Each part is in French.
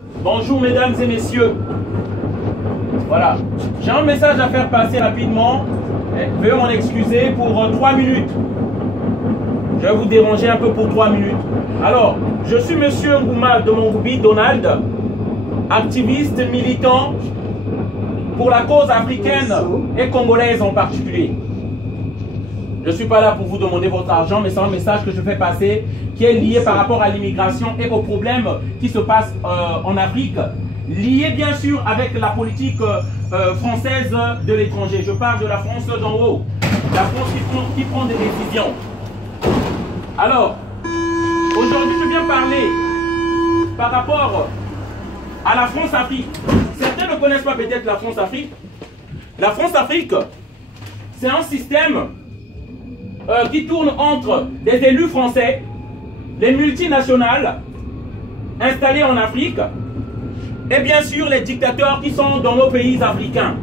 Bonjour mesdames et messieurs. Voilà, j'ai un message à faire passer rapidement. Veuillez m'en excuser pour 3 minutes. Je vais vous déranger un peu pour 3 minutes. Alors, je suis monsieur Ngouma de Mongoubi Donald, activiste militant pour la cause africaine et congolaise en particulier. Je ne suis pas là pour vous demander votre argent, mais c'est un message que je fais passer qui est lié par rapport à l'immigration et aux problèmes qui se passent en Afrique, lié bien sûr avec la politique française de l'étranger. Je parle de la France d'en haut, la France qui prend des décisions. Alors, aujourd'hui je viens parler par rapport à la France-Afrique. Certains ne connaissent pas peut-être la France-Afrique. La France-Afrique, c'est un système qui tourne entre des élus français, les multinationales installées en Afrique et bien sûr les dictateurs qui sont dans nos pays africains.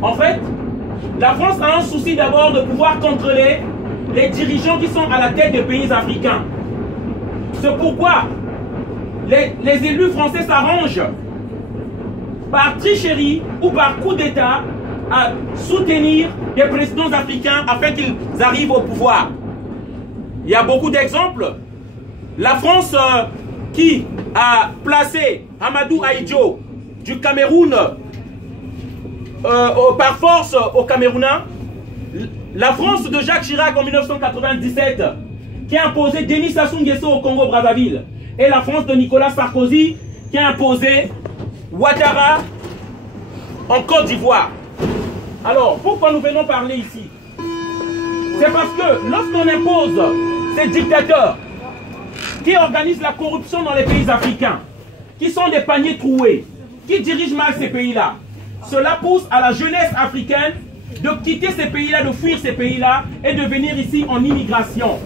En fait, la France a un souci d'abord de pouvoir contrôler les dirigeants qui sont à la tête des pays africains. C'est pourquoi les élus français s'arrangent par tricherie ou par coup d'État à soutenir les présidents africains afin qu'ils arrivent au pouvoir. Il y a beaucoup d'exemples. La France qui a placé Amadou Ahidjo du Cameroun par force au Camerounais. La France de Jacques Chirac en 1997 qui a imposé Denis Sassou Nguesso au Congo-Brazzaville. Et la France de Nicolas Sarkozy qui a imposé Ouattara en Côte d'Ivoire. Alors, pourquoi nous venons parler ici? C'est parce que lorsqu'on impose ces dictateurs qui organisent la corruption dans les pays africains, qui sont des paniers troués, qui dirigent mal ces pays-là, cela pousse à la jeunesse africaine de quitter ces pays-là, de fuir ces pays-là et de venir ici en immigration.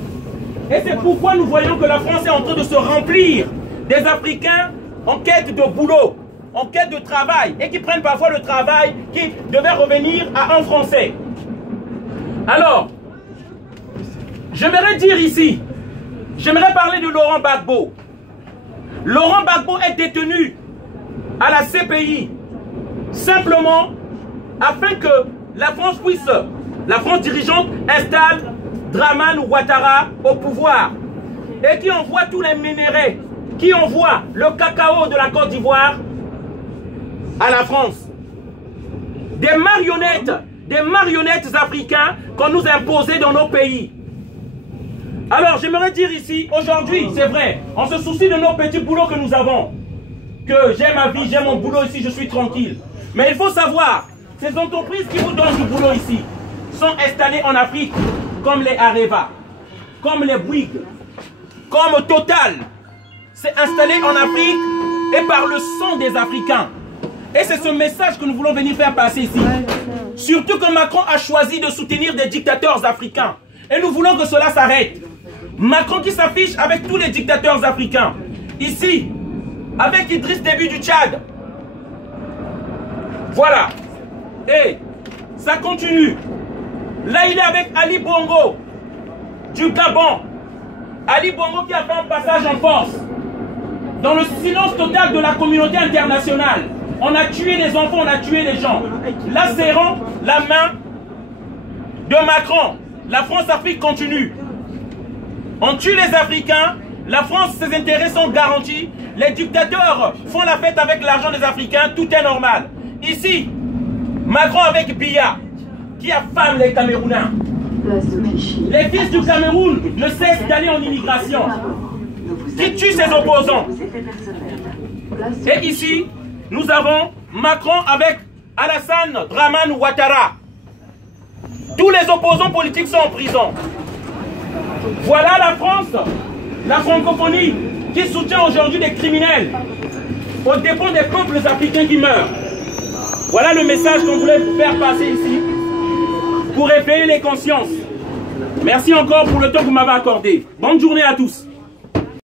Et c'est pourquoi nous voyons que la France est en train de se remplir des Africains en quête de boulot, en quête de travail, et qui prennent parfois le travail qui devait revenir à un Français. Alors, j'aimerais dire ici, j'aimerais parler de Laurent Gbagbo. Laurent Gbagbo est détenu à la CPI, simplement afin que la France puisse, la France dirigeante installe Dramane Ouattara au pouvoir et qui envoie tous les minéraux, qui envoie le cacao de la Côte d'Ivoire à la France. Des marionnettes africains qu'on nous a imposées dans nos pays. Alors j'aimerais dire ici, aujourd'hui, c'est vrai, on se soucie de nos petits boulots que nous avons. Que j'ai ma vie, j'ai mon boulot ici, je suis tranquille. Mais il faut savoir, ces entreprises qui vous donnent du boulot ici sont installées en Afrique, comme les Areva, comme les Bouygues, comme Total. C'est installé en Afrique et par le sang des Africains. Et c'est ce message que nous voulons venir faire passer ici. Surtout que Macron a choisi de soutenir des dictateurs africains. Et nous voulons que cela s'arrête. Macron qui s'affiche avec tous les dictateurs africains. Ici, avec Idriss Déby du Tchad. Voilà. Et ça continue. Là, il est avec Ali Bongo du Gabon. Ali Bongo qui a fait un passage en force. Dans le silence total de la communauté internationale. On a tué les enfants, on a tué les gens. Là, serrons la main de Macron. La France-Afrique continue. On tue les Africains. La France, ses intérêts sont garantis. Les dictateurs font la fête avec l'argent des Africains. Tout est normal. Ici, Macron avec Biya, qui affame les Camerounais. Les fils du Cameroun ne cessent d'aller en immigration. Qui tue ses opposants. Et ici, nous avons Macron avec Alassane Dramane Ouattara. Tous les opposants politiques sont en prison. Voilà la France, la francophonie, qui soutient aujourd'hui des criminels au dépens des peuples africains qui meurent. Voilà le message qu'on voulait faire passer ici pour éveiller les consciences. Merci encore pour le temps que vous m'avez accordé. Bonne journée à tous.